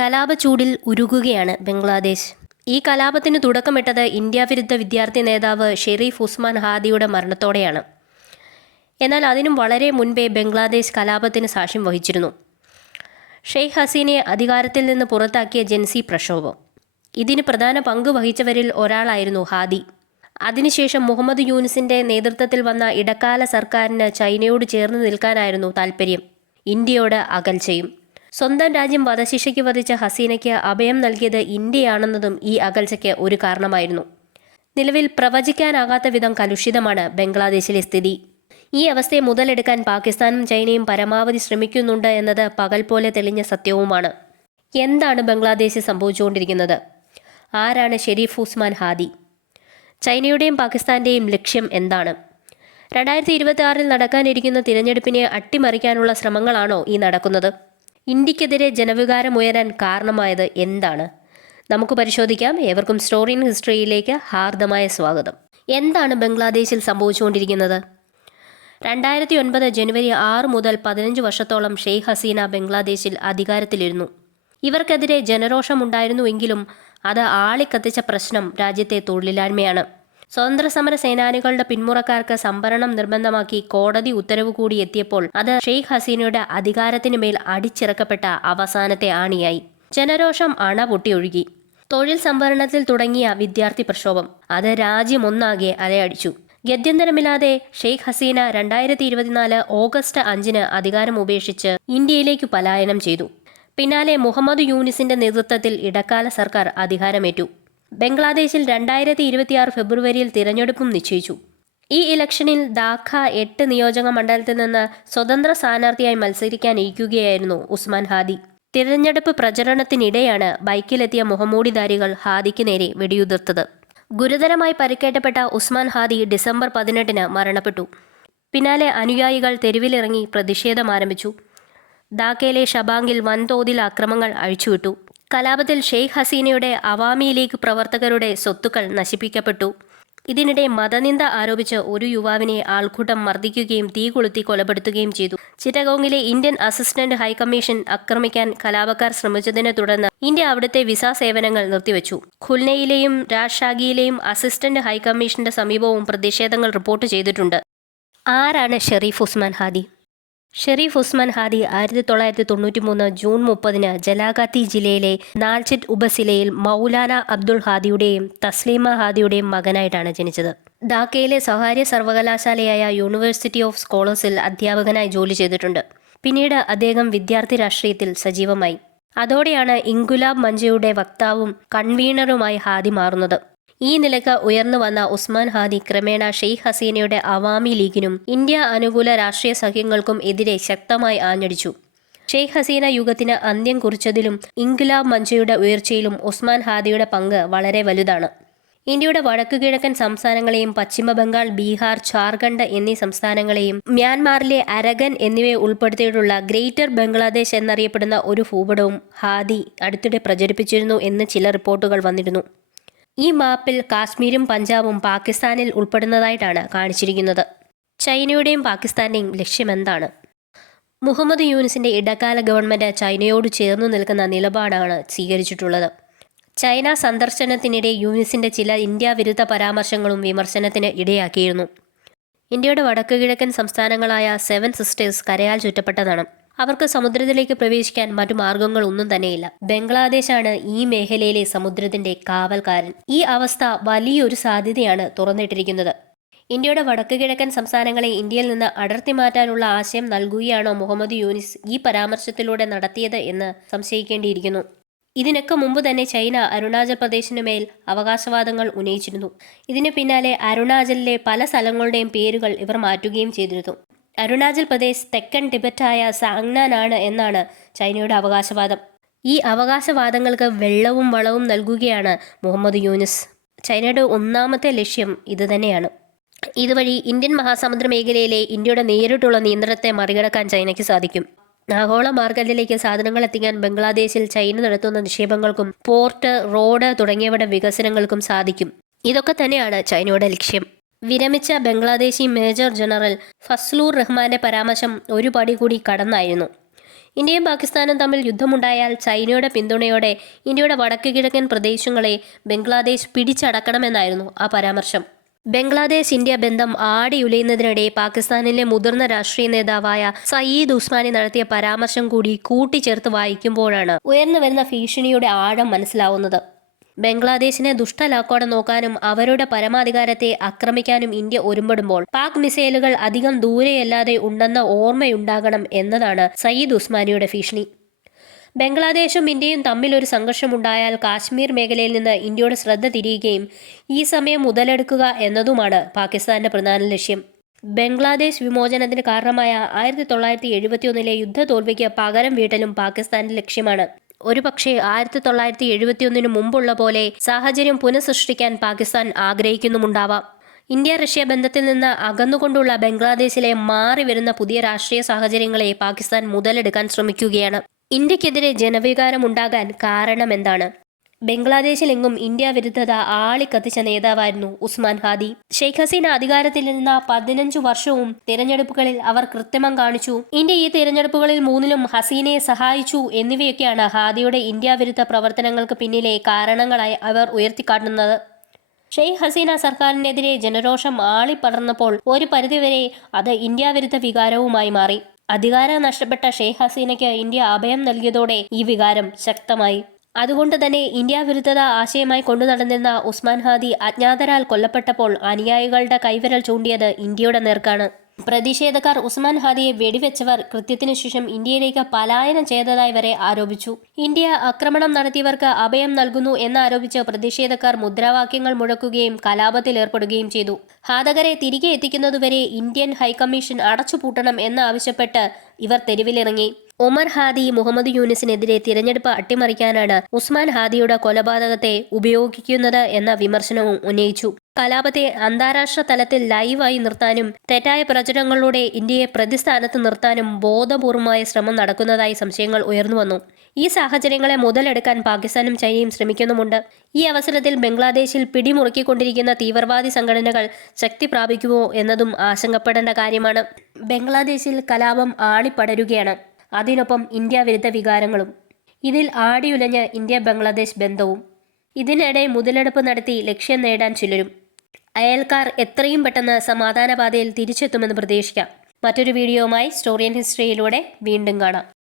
കലാപച്ചൂടിൽ ഉരുകുകയാണ് ബംഗ്ലാദേശ്. ഈ കലാപത്തിന് തുടക്കമിട്ടത് ഇന്ത്യ വിരുദ്ധ വിദ്യാർത്ഥി നേതാവ് ഷെരീഫ് ഉസ്മാൻ ഹാദിയുടെ മരണത്തോടെയാണ്. എന്നാൽ അതിനും വളരെ മുൻപേ ബംഗ്ലാദേശ് കലാപത്തിന് സാക്ഷ്യം വഹിച്ചിരുന്നു. ഷെയ്ഖ് ഹസീനയെ അധികാരത്തിൽ നിന്ന് പുറത്താക്കിയ ജൻസി പ്രക്ഷോഭം. ഇതിന് പ്രധാന പങ്ക് വഹിച്ചവരിൽ ഒരാളായിരുന്നു ഹാദി. അതിനുശേഷം മുഹമ്മദ് യൂനിസിന്റെ നേതൃത്വത്തിൽ വന്ന ഇടക്കാല സർക്കാരിന് ചൈനയോട് ചേർന്ന് നിൽക്കാനായിരുന്നു താൽപ്പര്യം ഇന്ത്യയോട് അകൽച്ചയും. സ്വന്തം രാജ്യം വധശിക്ഷയ്ക്ക് വധിച്ച ഹസീനയ്ക്ക് അഭയം നൽകിയത് ഇന്ത്യയാണെന്നതും ഈ അകൽച്ചയ്ക്ക് ഒരു കാരണമായിരുന്നു. നിലവിൽ പ്രവചിക്കാനാകാത്ത വിധം കലുഷിതമാണ് ബംഗ്ലാദേശിലെ സ്ഥിതി. ഈ അവസ്ഥയെ മുതലെടുക്കാൻ പാകിസ്ഥാനും ചൈനയും പരമാവധി ശ്രമിക്കുന്നുണ്ട് എന്നത് പകൽ പോലെ തെളിഞ്ഞ സത്യവുമാണ്. എന്താണ് ബംഗ്ലാദേശിൽ സംഭവിച്ചുകൊണ്ടിരിക്കുന്നത്? ആരാണ് ഷെരീഫ് ഉസ്മാൻ ഹാദി? ചൈനയുടെയും പാകിസ്ഥാന്റെയും ലക്ഷ്യം എന്താണ്? രണ്ടായിരത്തി ഇരുപത്തി ആറിൽ നടക്കാനിരിക്കുന്ന തിരഞ്ഞെടുപ്പിനെ അട്ടിമറിക്കാനുള്ള ശ്രമങ്ങളാണോ ഈ നടക്കുന്നത്? ഇന്ത്യക്കെതിരെ ജനവികാരം ഉയരാൻ കാരണമായത് എന്താണ്? നമുക്ക് പരിശോധിക്കാം. ഏവർക്കും സ്റ്റോറി ഇൻ ഹിസ്റ്ററിയിലേക്ക് ഹാർദമായ സ്വാഗതം. എന്താണ് ബംഗ്ലാദേശിൽ സംഭവിച്ചുകൊണ്ടിരിക്കുന്നത്? രണ്ടായിരത്തി ഒൻപത് ജനുവരി ആറ് മുതൽ പതിനഞ്ച് വർഷത്തോളം ഷെയ്ഖ് ഹസീന ബംഗ്ലാദേശിൽ അധികാരത്തിലിരുന്നു. ഇവർക്കെതിരെ ജനരോഷമുണ്ടായിരുന്നുവെങ്കിലും അത് ആളിക്കത്തിച്ച പ്രശ്നം രാജ്യത്തെ തൊഴിലില്ലായ്മയാണ്. സ്വതന്ത്ര സമര സേനാനികളുടെ പിന്മുറക്കാർക്ക് സംവരണം നിർബന്ധമാക്കി കോടതി ഉത്തരവ് കൂടി എത്തിയപ്പോൾ അത് ഷെയ്ഖ് ഹസീനയുടെ അധികാരത്തിനു മേൽ അടിച്ചിറക്കപ്പെട്ട അവസാനത്തെ ആണിയായി. ജനരോഷം അണ പൊട്ടിയൊഴുകി തൊഴിൽ സംവരണത്തിൽ തുടങ്ങിയ വിദ്യാർത്ഥി പ്രക്ഷോഭം. അത് രാജ്യമൊന്നാകെ അലയടിച്ചു. ഗത്യന്തരമില്ലാതെ ഷെയ്ഖ് ഹസീന രണ്ടായിരത്തി ഇരുപത്തിനാല് ഓഗസ്റ്റ് അഞ്ചിന് അധികാരം ഉപേക്ഷിച്ച് ഇന്ത്യയിലേക്ക് പലായനം ചെയ്തു. പിന്നാലെ മുഹമ്മദ് യൂനിസിന്റെ നേതൃത്വത്തിൽ ഇടക്കാല സർക്കാർ അധികാരമേറ്റു. ബംഗ്ലാദേശിൽ രണ്ടായിരത്തി ഇരുപത്തിയാറ് ഫെബ്രുവരിയിൽ തിരഞ്ഞെടുപ്പും നിശ്ചയിച്ചു. ഈ ഇലക്ഷനിൽ ദാഖ എട്ട് നിയോജക മണ്ഡലത്തിൽ നിന്ന് സ്വതന്ത്ര സ്ഥാനാർത്ഥിയായി മത്സരിക്കാൻ മത്സരിക്കാനിരിക്കുകയായിരുന്നു ഉസ്മാൻ ഹാദി. തിരഞ്ഞെടുപ്പ് പ്രചരണത്തിനിടെയാണ് ബൈക്കിലെത്തിയ മുഹമ്മൂടിധാരികൾ ഹാദിക്ക് നേരെ വെടിയുതിർത്തത്. ഗുരുതരമായി പരിക്കേറ്റപ്പെട്ട ഉസ്മാൻ ഹാദി ഡിസംബർ പതിനെട്ടിന് മരണപ്പെട്ടു. പിന്നാലെ അനുയായികൾ തെരുവിലിറങ്ങി പ്രതിഷേധം ആരംഭിച്ചു. ധാക്കയിലെ ഷബാങ്കിൽ വൻതോതിൽ അക്രമങ്ങൾ അഴിച്ചുവിട്ടു. കലാപത്തിൽ ഷെയ്ഖ് ഹസീനയുടെ അവാമി ലീഗ് പ്രവർത്തകരുടെ സ്വത്തുക്കൾ നശിപ്പിക്കപ്പെട്ടു. ഇതിനിടെ മതനിന്ദ ആരോപിച്ച് ഒരു യുവാവിനെ ആൾക്കൂട്ടം മർദ്ദിക്കുകയും തീ കൊളുത്തി കൊലപ്പെടുത്തുകയും ചെയ്തു. ചിറ്റഗോങ്ങിലെ ഇന്ത്യൻ അസിസ്റ്റന്റ് ഹൈക്കമ്മീഷൻ ആക്രമിക്കാൻ കലാപക്കാർ ശ്രമിച്ചതിനെ തുടർന്ന് ഇന്ത്യ അവിടുത്തെ വിസ സേവനങ്ങൾ നിർത്തിവച്ചു. ഖുൽനയിലെയും രാജ്ഷാഗിയിലെയും അസിസ്റ്റന്റ് ഹൈക്കമ്മീഷന്റെ സമീപവും പ്രതിഷേധങ്ങൾ റിപ്പോർട്ട് ചെയ്തിട്ടുണ്ട്. ആരാണ് ഷെറീഫ് ഉസ്മാൻ ഹാദി? ഷെരീഫ് ഉസ്മാൻ ഹാദി ആയിരത്തി തൊള്ളായിരത്തി തൊണ്ണൂറ്റി മൂന്ന് ജൂൺ മുപ്പതിന് ജലാഗാത്തി ജില്ലയിലെ നാൽചിറ്റ് ഉപസിലയിൽ മൗലാന അബ്ദുൾ ഹാദിയുടെയും തസ്ലീമ ഹാദിയുടെയും മകനായിട്ടാണ് ജനിച്ചത്. ധാക്കയിലെ സ്വകാര്യ സർവകലാശാലയായ യൂണിവേഴ്സിറ്റി ഓഫ് സ്കോളേഴ്സിൽ അധ്യാപകനായി ജോലി ചെയ്തിട്ടുണ്ട്. പിന്നീട് അദ്ദേഹം വിദ്യാർത്ഥി രാഷ്ട്രീയത്തിൽ സജീവമായി. അതോടെയാണ് ഇൻഗുലാബ് മഞ്ചയുടെ വക്താവും കൺവീനറുമായി ഹാദി മാറുന്നത്. ഈ നിലയ്ക്ക് ഉയർന്നു വന്ന ഉസ്മാൻ ഹാദി ക്രമേണ ഷെയ്ഖ് ഹസീനയുടെ അവാമി ലീഗിനും ഇന്ത്യ അനുകൂല രാഷ്ട്രീയ സഖ്യങ്ങൾക്കും എതിരെ ശക്തമായി ആഞ്ഞടിച്ചു. ഷെയ്ഖ് ഹസീന യുഗത്തിന് അന്ത്യം കുറിച്ചതിലും ഇൻഗുലാബ് മഞ്ചയുടെ ഉയർച്ചയിലും ഉസ്മാൻ ഹാദിയുടെ പങ്ക് വളരെ വലുതാണ്. ഇന്ത്യയുടെ വടക്കുകിഴക്കൻ സംസ്ഥാനങ്ങളെയും പശ്ചിമ ബംഗാൾ ബീഹാർ ഝാർഖണ്ഡ് എന്നീ സംസ്ഥാനങ്ങളെയും മ്യാൻമാറിലെ അരഗൻ എന്നിവയെ ഉൾപ്പെടുത്തിയിട്ടുള്ള ഗ്രേറ്റർ ബംഗ്ലാദേശ് എന്നറിയപ്പെടുന്ന ഒരു ഭൂപടവും ഹാദി അടുത്തിടെ പ്രചരിപ്പിച്ചിരുന്നു എന്ന് ചില റിപ്പോർട്ടുകൾ വന്നിരുന്നു. ഈ മാപ്പിൽ കാശ്മീരും പഞ്ചാബും പാകിസ്ഥാനിൽ ഉൾപ്പെടുന്നതായിട്ടാണ് കാണിച്ചിരിക്കുന്നത്. ചൈനയുടെയും പാകിസ്ഥാന്റെയും ലക്ഷ്യമെന്താണ് മുഹമ്മദ് യൂനിസിന്റെ ഇടക്കാല ഗവൺമെന്റ് ചൈനയോട് ചേർന്നു നിൽക്കുന്ന നിലപാടാണ് സ്വീകരിച്ചിട്ടുള്ളത്. ചൈന സന്ദർശനത്തിനിടെ യൂനിസിന്റെ ചില ഇന്ത്യ വിരുദ്ധ പരാമർശങ്ങളും വിമർശനത്തിന് ഇടയാക്കിയിരുന്നു. ഇന്ത്യയുടെ വടക്കുകിഴക്കൻ സംസ്ഥാനങ്ങളായ സെവൻ സിസ്റ്റേഴ്സ് കരയാൽ ചുറ്റപ്പെട്ടതാണ്. അവർക്ക് സമുദ്രത്തിലേക്ക് പ്രവേശിക്കാൻ മറ്റു മാർഗങ്ങൾ ഒന്നും തന്നെയില്ല. ബംഗ്ലാദേശാണ് ഈ മേഖലയിലെ സമുദ്രത്തിന്റെ കാവൽക്കാരൻ. ഈ അവസ്ഥ വലിയൊരു സാധ്യതയാണ് തുറന്നിട്ടിരിക്കുന്നത്. ഇന്ത്യയുടെ വടക്ക് കിഴക്കൻ സംസ്ഥാനങ്ങളെ ഇന്ത്യയിൽ നിന്ന് അടർത്തി മാറ്റാനുള്ള ആശയം നൽകുകയാണോ മുഹമ്മദ് യൂനിസ് ഈ പരാമർശത്തിലൂടെ നടത്തിയത് എന്ന് സംശയിക്കേണ്ടിയിരിക്കുന്നു. ഇതിനൊക്കെ മുമ്പ് തന്നെ ചൈന അരുണാചൽ പ്രദേശിനു മേൽ അവകാശവാദങ്ങൾ ഉന്നയിച്ചിരുന്നു. ഇതിന് പിന്നാലെ അരുണാചലിലെ പല സ്ഥലങ്ങളുടെയും പേരുകൾ ഇവർ മാറ്റുകയും ചെയ്തിരുന്നു. അരുണാചൽ പ്രദേശ് തെക്കൻ ടിബറ്റായ സാങ്നാനാണ് എന്നാണ് ചൈനയുടെ അവകാശവാദം. ഈ അവകാശവാദങ്ങൾക്ക് വെള്ളവും വളവും നൽകുകയാണ് മുഹമ്മദ് യൂനിസ്. ചൈനയുടെ ഒന്നാമത്തെ ലക്ഷ്യം ഇതുതന്നെയാണ് ഇതുവഴി ഇന്ത്യൻ മഹാസമുദ്ര മേഖലയിലെ ഇന്ത്യയുടെ നേരിട്ടുള്ള നിയന്ത്രണത്തെ മറികടക്കാൻ ചൈനയ്ക്ക് സാധിക്കും. ആഗോള മാർഗത്തിലേക്ക് സാധനങ്ങൾ എത്തിക്കാൻ ബംഗ്ലാദേശിൽ ചൈന നടത്തുന്ന നിക്ഷേപങ്ങൾക്കും പോർട്ട് റോഡ് തുടങ്ങിയവയുടെ വികസനങ്ങൾക്കും സാധിക്കും. ഇതൊക്കെ തന്നെയാണ് ചൈനയുടെ ലക്ഷ്യം. വിരമിച്ച ബംഗ്ലാദേശി മേജർ ജനറൽ ഫസ്ലൂർ റഹ്മാന്റെ പരാമർശം ഒരു പടി കൂടി കടന്നായിരുന്നു. ഇന്ത്യയും പാകിസ്ഥാനും തമ്മിൽ യുദ്ധമുണ്ടായാൽ ചൈനയുടെ പിന്തുണയോടെ ഇന്ത്യയുടെ വടക്ക് കിഴക്കൻ പ്രദേശങ്ങളെ ബംഗ്ലാദേശ് പിടിച്ചടക്കണമെന്നായിരുന്നു ആ പരാമർശം. ബംഗ്ലാദേശ് ഇന്ത്യ ബന്ധം ആടിയുലയുന്നതിനിടെ പാകിസ്ഥാനിലെ മുതിർന്ന രാഷ്ട്രീയ നേതാവായ സയ്യിദ് ഉസ്മാനി നടത്തിയ പരാമർശം കൂടി കൂട്ടിച്ചേർത്ത് വായിക്കുമ്പോഴാണ് ഉയർന്നു വരുന്ന ഭീഷണിയുടെ ആഴം മനസ്സിലാവുന്നത്. ബംഗ്ലാദേശിനെ ദുഷ്ടലാക്കോടെ നോക്കാനും അവരുടെ പരമാധികാരത്തെ ആക്രമിക്കാനും ഇന്ത്യ ഒരുമ്പെടുമ്പോൾ പാക് മിസൈലുകൾ അധികം ദൂരെയല്ലാതെ ഉണ്ടെന്ന ഓർമ്മയുണ്ടാകണം എന്നതാണ് സയ്യിദ് ഉസ്മാനിയുടെ ഭീഷണി. ബംഗ്ലാദേശും ഇന്ത്യയും തമ്മിൽ ഒരു സംഘർഷമുണ്ടായാൽ കാശ്മീർ മേഖലയിൽ നിന്ന് ഇന്ത്യയുടെ ശ്രദ്ധ തിരിയുകയും ഈ സമയം മുതലെടുക്കുക എന്നതുമാണ് പാകിസ്ഥാന്റെ പ്രധാന ലക്ഷ്യം. ബംഗ്ലാദേശ് വിമോചനത്തിന് കാരണമായ ആയിരത്തി തൊള്ളായിരത്തി എഴുപത്തിയൊന്നിലെ യുദ്ധ തോൽവിക്ക് പകരം വീട്ടലും പാകിസ്ഥാന്റെ ലക്ഷ്യമാണ്. ഒരുപക്ഷെ ആയിരത്തി തൊള്ളായിരത്തി എഴുപത്തിയൊന്നിനു മുമ്പുള്ള പോലെ സാഹചര്യം പുനഃസൃഷ്ടിക്കാൻ പാകിസ്ഥാൻ ആഗ്രഹിക്കുന്നുമുണ്ടാവാം. ഇന്ത്യ റഷ്യ ബന്ധത്തിൽ നിന്ന് അകന്നുകൊണ്ടുള്ള ബംഗ്ലാദേശിലെ മാറി വരുന്ന പുതിയ രാഷ്ട്രീയ സാഹചര്യങ്ങളെ പാകിസ്ഥാൻ മുതലെടുക്കാൻ ശ്രമിക്കുകയാണ്. ഇന്ത്യക്കെതിരെ ജനവികാരം ഉണ്ടാകാൻ കാരണം എന്താണ് ബംഗ്ലാദേശിലെങ്ങും ഇന്ത്യ വിരുദ്ധത ആളിക്കത്തിച്ച നേതാവായിരുന്നു ഉസ്മാൻ ഹാദി. ഷെയ്ഖ് ഹസീന അധികാരത്തിൽ അധികാരത്തിലിരുന്ന പതിനഞ്ചു വർഷവും തിരഞ്ഞെടുപ്പുകളിൽ അവർ കൃത്രിമം കാണിച്ചു. ഇന്ത്യ ഈ തിരഞ്ഞെടുപ്പുകളിൽ മൂന്നിലും ഹസീനയെ സഹായിച്ചു എന്നിവയൊക്കെയാണ് ഹാദിയുടെ ഇന്ത്യ വിരുദ്ധ പ്രവർത്തനങ്ങൾക്ക് പിന്നിലെ കാരണങ്ങളായി അവർ ഉയർത്തിക്കാട്ടുന്നത്. ഷെയ്ഖ് ഹസീന സർക്കാരിനെതിരെ ജനരോഷം ആളിപ്പടർന്നപ്പോൾ ഒരു പരിധിവരെ അത് ഇന്ത്യ വിരുദ്ധ വികാരവുമായി മാറി. അധികാരം നഷ്ടപ്പെട്ട ഷെയ്ഖ് ഹസീനയ്ക്ക് ഇന്ത്യ അഭയം നൽകിയതോടെ ഈ വികാരം ശക്തമായി. അതുകൊണ്ട് തന്നെ ഇന്ത്യ വിരുദ്ധത ആശയമായി കൊണ്ടു നടന്നിരുന്ന ഉസ്മാൻ ഹാദി അജ്ഞാതരാൽ കൊല്ലപ്പെട്ടപ്പോൾ അനുയായികളുടെ കൈവിരൽ ചൂണ്ടിയത് ഇന്ത്യയുടെ നേർക്കാണ്. പ്രതിഷേധക്കാർ ഉസ്മാൻ ഹാദിയെ വെടിവെച്ചവർ കൃത്യത്തിനു ശേഷം ഇന്ത്യയിലേക്ക് പലായനം ചെയ്തതായി വരെ ആരോപിച്ചു. ഇന്ത്യ ആക്രമണം നടത്തിയവർക്ക് അഭയം നൽകുന്നു എന്നാരോപിച്ച് പ്രതിഷേധക്കാർ മുദ്രാവാക്യങ്ങൾ മുഴക്കുകയും കലാപത്തിൽ ഏർപ്പെടുകയും ചെയ്തു. ഹാദകരെ തിരികെ എത്തിക്കുന്നതുവരെ ഇന്ത്യൻ ഹൈക്കമ്മീഷൻ അടച്ചുപൂട്ടണം എന്നാവശ്യപ്പെട്ട് ഇവർ തെരുവിലിറങ്ങി. ഒമർ ഹാദി മുഹമ്മദ് യൂനിസിനെതിരെ തിരഞ്ഞെടുപ്പ് അട്ടിമറിക്കാനാണ് ഉസ്മാൻ ഹാദിയുടെ കൊലപാതകത്തെ ഉപയോഗിക്കുന്നത് എന്ന വിമർശനവും ഉന്നയിച്ചു. കലാപത്തെ അന്താരാഷ്ട്ര തലത്തിൽ ലൈവായി നിർത്താനും തെറ്റായ പ്രചരണങ്ങളിലൂടെ ഇന്ത്യയെ പ്രതിസ്ഥാനത്ത് നിർത്താനും ബോധപൂർവമായ ശ്രമം നടക്കുന്നതായി സംശയങ്ങൾ ഉയർന്നുവന്നു ഈ സാഹചര്യങ്ങളെ മുതലെടുക്കാൻ പാകിസ്ഥാനും ചൈനയും ശ്രമിക്കുന്നുമുണ്ട്. ഈ അവസരത്തിൽ ബംഗ്ലാദേശിൽ പിടിമുറുക്കിക്കൊണ്ടിരിക്കുന്ന തീവ്രവാദി സംഘടനകൾ ശക്തി പ്രാപിക്കുമോ എന്നതും ആശങ്കപ്പെടേണ്ട കാര്യമാണ്. ബംഗ്ലാദേശിൽ കലാപം ആളിപ്പടരുകയാണ്. അതിനൊപ്പം ഇന്ത്യ വിരുദ്ധ വികാരങ്ങളും. ഇതിൽ ആടിയുലഞ്ഞ് ഇന്ത്യ ബംഗ്ലാദേശ് ബന്ധവും. ഇതിനിടെ മുതലെടുപ്പ് നടത്തി ലക്ഷ്യം നേടാൻ ചിലരും. അയൽക്കാർ എത്രയും പെട്ടെന്ന് സമാധാനപാതയിൽ തിരിച്ചെത്തുമെന്ന് പ്രതീക്ഷിക്കാം. മറ്റൊരു വീഡിയോയുമായി സ്റ്റോറിയൻ ഹിസ്റ്ററിയിലൂടെ വീണ്ടും കാണാം.